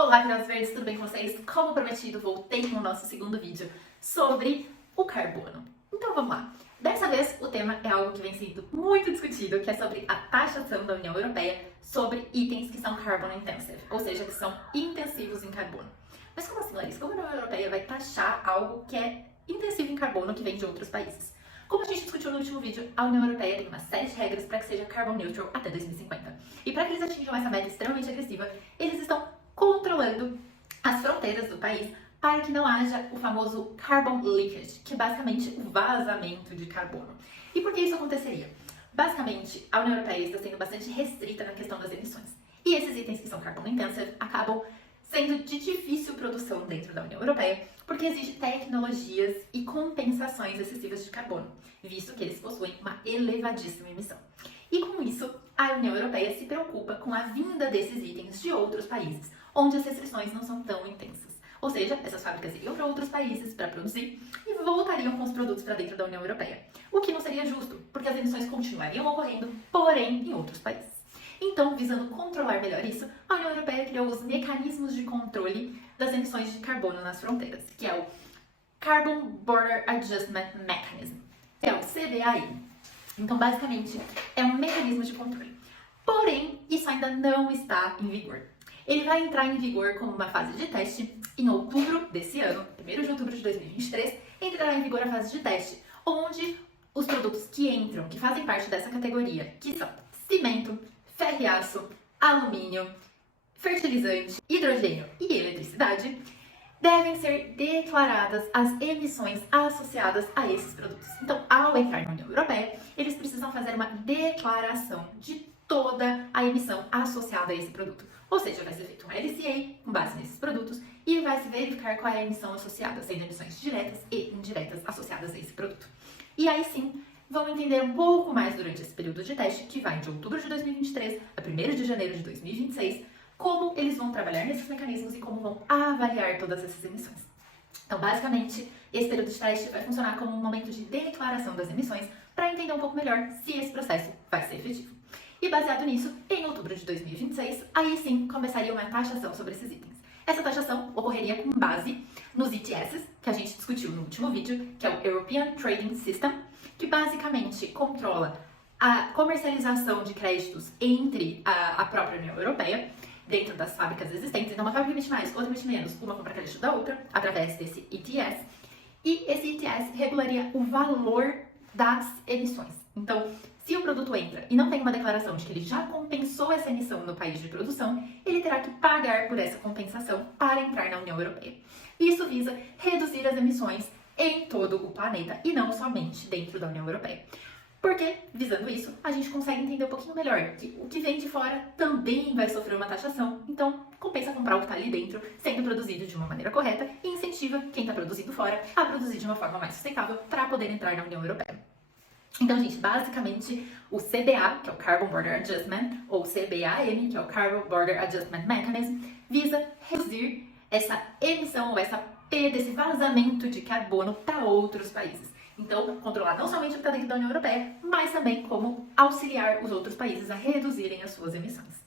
Olá, crianças verdes, tudo bem com vocês? Como prometido, voltei com o nosso segundo vídeo sobre o carbono. Então vamos lá. Dessa vez o tema é algo que vem sendo muito discutido, que é sobre a taxação da União Europeia sobre itens que são carbon intensive, ou seja, que são intensivos em carbono. Mas como assim, Larissa? Como a União Europeia vai taxar algo que é intensivo em carbono que vem de outros países? Como a gente discutiu no último vídeo, a União Europeia tem uma série de regras para que seja carbon neutral até 2050. E para que eles atinjam essa meta extremamente agressiva, eles estão controlando as fronteiras do país para que não haja o famoso carbon leakage, que é basicamente o vazamento de carbono. E por que isso aconteceria? Basicamente, a União Europeia está sendo bastante restrita na questão das emissões. E esses itens que são carbon intensive acabam sendo de difícil produção dentro da União Europeia, porque exige tecnologias e compensações excessivas de carbono, visto que eles possuem uma elevadíssima emissão. E com isso, a União Europeia se preocupa com a vinda desses itens de outros países, onde as restrições não são tão intensas. Ou seja, essas fábricas iriam para outros países para produzir e voltariam com os produtos para dentro da União Europeia. O que não seria justo, porque as emissões continuariam ocorrendo, porém em outros países. Então, visando controlar melhor isso, a União Europeia criou os mecanismos de controle das emissões de carbono nas fronteiras, que é o Carbon Border Adjustment Mechanism, que é o CBAM. Então, basicamente, é um mecanismo de controle. Porém, isso ainda não está em vigor. Ele vai entrar em vigor como uma fase de teste em outubro desse ano, 1º de outubro de 2023, entrará em vigor a fase de teste, onde os produtos que entram, que fazem parte dessa categoria, que são cimento, ferro e aço, alumínio, fertilizante, hidrogênio e eletricidade, devem ser declaradas as emissões associadas a esses produtos. Então, ao entrar na União Europeia, eles precisam fazer uma declaração de toda a emissão associada a esse produto. Ou seja, vai ser feito um LCA com base nesses produtos e vai se verificar qual é a emissão associada, sendo emissões diretas e indiretas associadas a esse produto. E aí sim, vão entender um pouco mais durante esse período de teste, que vai de outubro de 2023 a 1º de janeiro de 2026, como eles vão trabalhar nesses mecanismos e como vão avaliar todas essas emissões. Então, basicamente, esse período de teste vai funcionar como um momento de declaração das emissões para entender um pouco melhor se esse processo vai ser efetivo. E baseado nisso, em outubro de 2026, aí sim começaria uma taxação sobre esses itens. Essa taxação ocorreria com base nos ETS, que a gente discutiu no último vídeo, que é o European Trading System, que basicamente controla a comercialização de créditos entre a própria União Europeia, dentro das fábricas existentes. Então, uma fábrica emite mais, outra emite menos, uma compra crédito da outra, através desse ETS. E esse ETS regularia o valor das emissões. Então, se o produto entra e não tem uma declaração de que ele já compensou essa emissão no país de produção, ele terá que pagar por essa compensação para entrar na União Europeia. Isso visa reduzir as emissões em todo o planeta e não somente dentro da União Europeia. Porque, visando isso, a gente consegue entender um pouquinho melhor que o que vem de fora também vai sofrer uma taxação, então compensa comprar o que está ali dentro, sendo produzido de uma maneira correta e incentiva quem está produzindo fora a produzir de uma forma mais sustentável para poder entrar na União Europeia. Então, gente, basicamente, o CBA, que é o Carbon Border Adjustment, ou CBAM, que é o Carbon Border Adjustment Mechanism, visa reduzir essa emissão ou essa perda, esse vazamento de carbono para outros países. Então, controlar não somente o que está dentro da União Europeia, mas também como auxiliar os outros países a reduzirem as suas emissões.